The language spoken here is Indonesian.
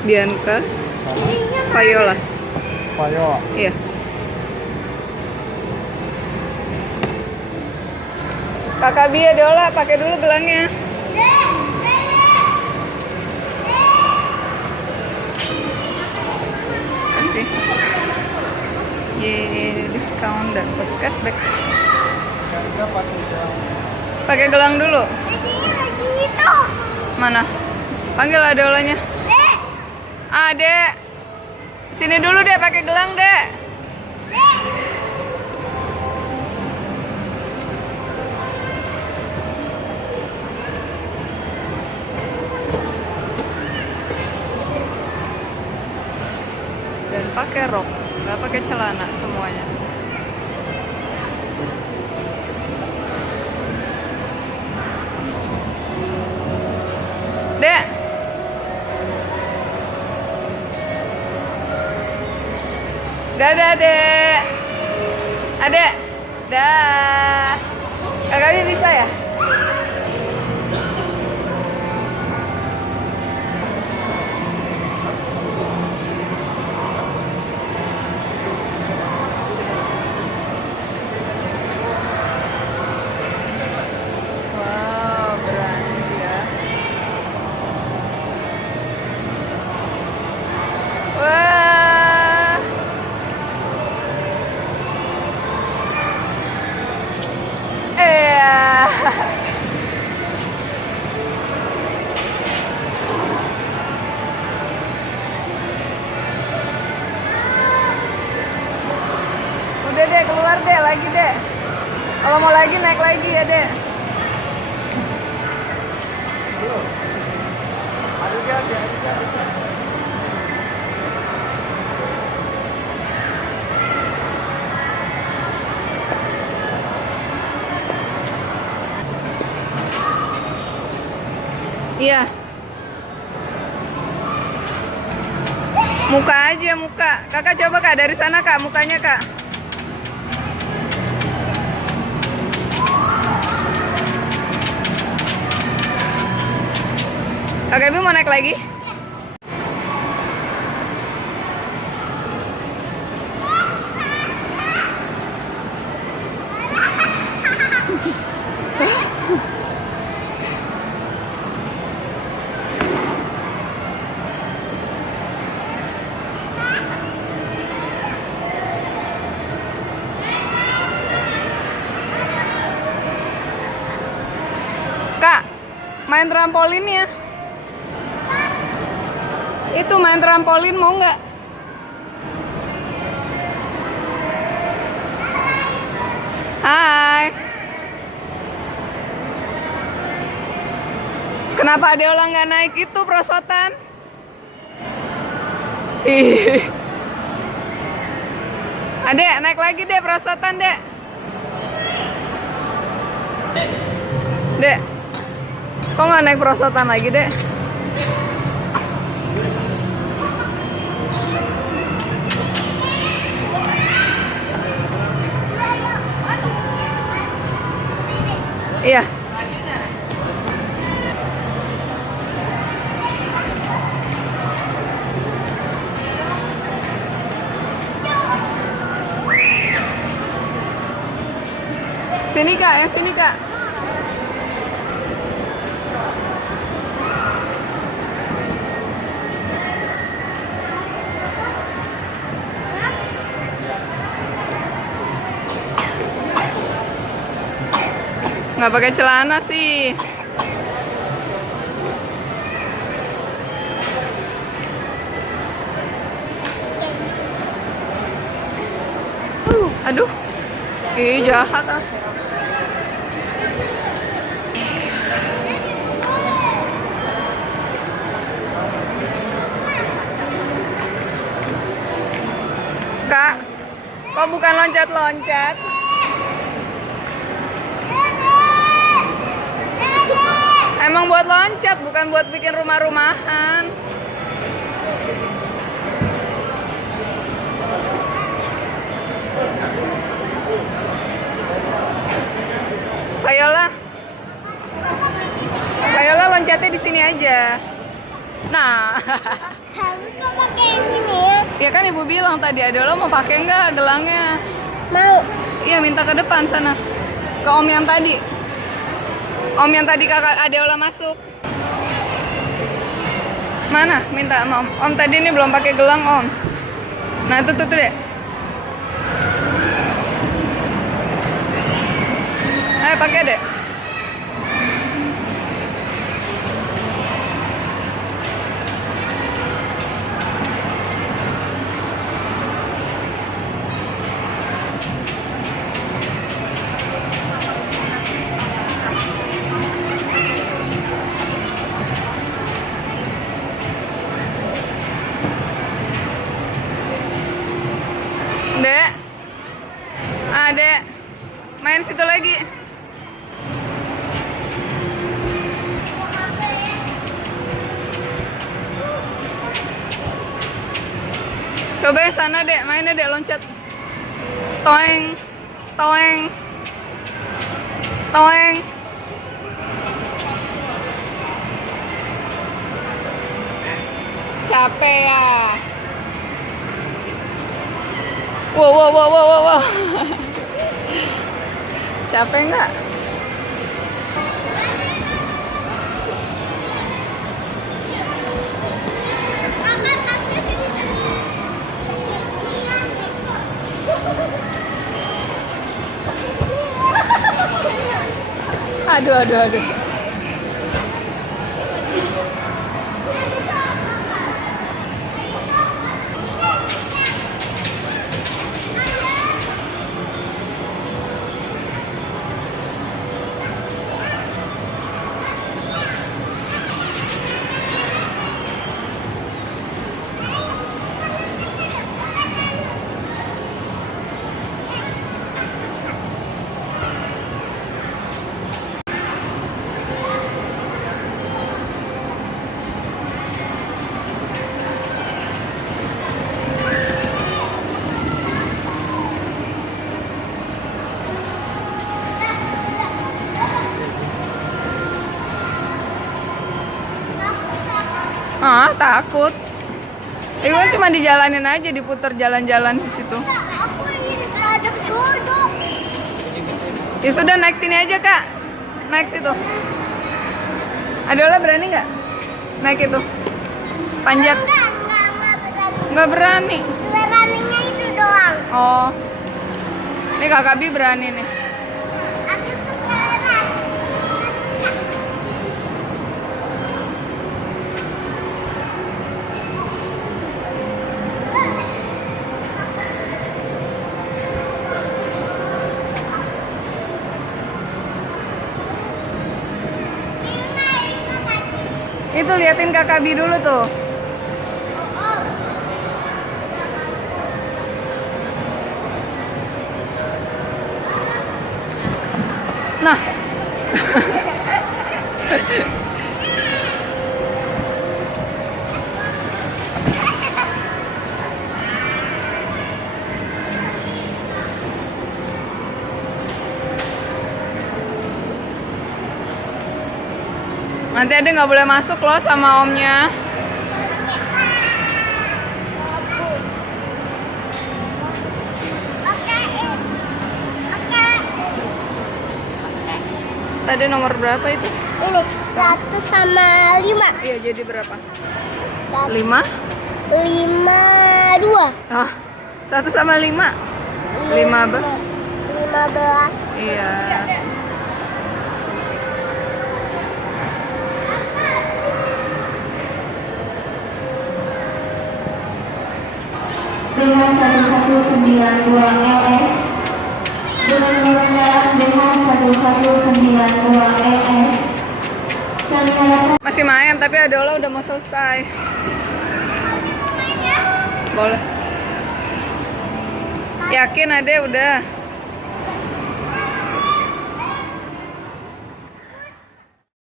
Bianca, sama Viola. Viola. Iya. Kakak Bia Dola, pakai dulu gelangnya. Kasih. Ye, diskon dan plus cashback. Harga pakai gelang. Pakai gelang dulu. Mana? Panggil Adolanya. Dek. Sini dulu deh, pakai gelang, Dek. Dan pakai rok, nggak pakai celana semuanya. Dek. Dadah, Dek. Adek. Dah. Kakaknya bisa ya? Wow, berani ya. Wah. Udah deh, keluar deh, lagi deh. Kalau mau lagi, naik lagi ya deh. Iya. Muka aja, muka. Kakak coba Kak, dari sana Kak, mukanya Kak. Kakak Ibu mau naik lagi? Kak, main trampolin ya? Itu main trampolin mau nggak? Hai. Kenapa Adeola nggak naik itu perosotan? Ih. Adek, naik lagi deh perosotan, Dek. Dek. Kok nggak naik perosotan lagi, Dek? Iya. Sini Kak, yang sini Kak. Nggak pakai celana sih. Aduh. Ih, jahat ah. Kak, kok bukan loncat-loncat? Emang buat loncat, bukan buat bikin rumah-rumahan. Viola, Viola loncatnya di sini aja. Nah. Kamu kok pakai yang ini ya? Ya kan ibu bilang tadi, Adeola mau pakai nggak gelangnya? Mau. Iya, minta ke depan sana. Ke om yang tadi. Om yang tadi kakak Adeola masuk. Mana? Minta sama om. Om tadi ini belum pakai gelang, om. Nah, tuh deh. Ayo pakai deh. Dek. Dek. Main situ lagi. Coba yang sana, Dek. Mainnya, Dek, loncat. Toeng. Toeng. Toeng. Capek ya. Wow. Capek nggak? Aduh. Takut. Itu kan cuma dijalanin aja, diputar jalan-jalan di situ. Aku ini ada duduk. Ya sudah, naik sini aja, Kak. Naik situ. Adeola berani nggak? Naik itu. Panjat. Nggak berani. Beraninya itu doang. Oh. Ini Kakak Bi berani nih. Aku sekarang. Itu liatin Kakak Bi dulu tuh. Nah. Nanti Ade nggak boleh masuk loh sama omnya. Tadi nomor berapa itu? Ini 1 sama 5. Iya, jadi berapa? 5? 5, 2. Ah, 1 sama 5? 15? 15. Iya. BH 1192 LS dengan mengendarat BH 1192 LS dan menggunakan Masih main, tapi Adeola udah mau selesai. Boleh. Yakin Ade udah?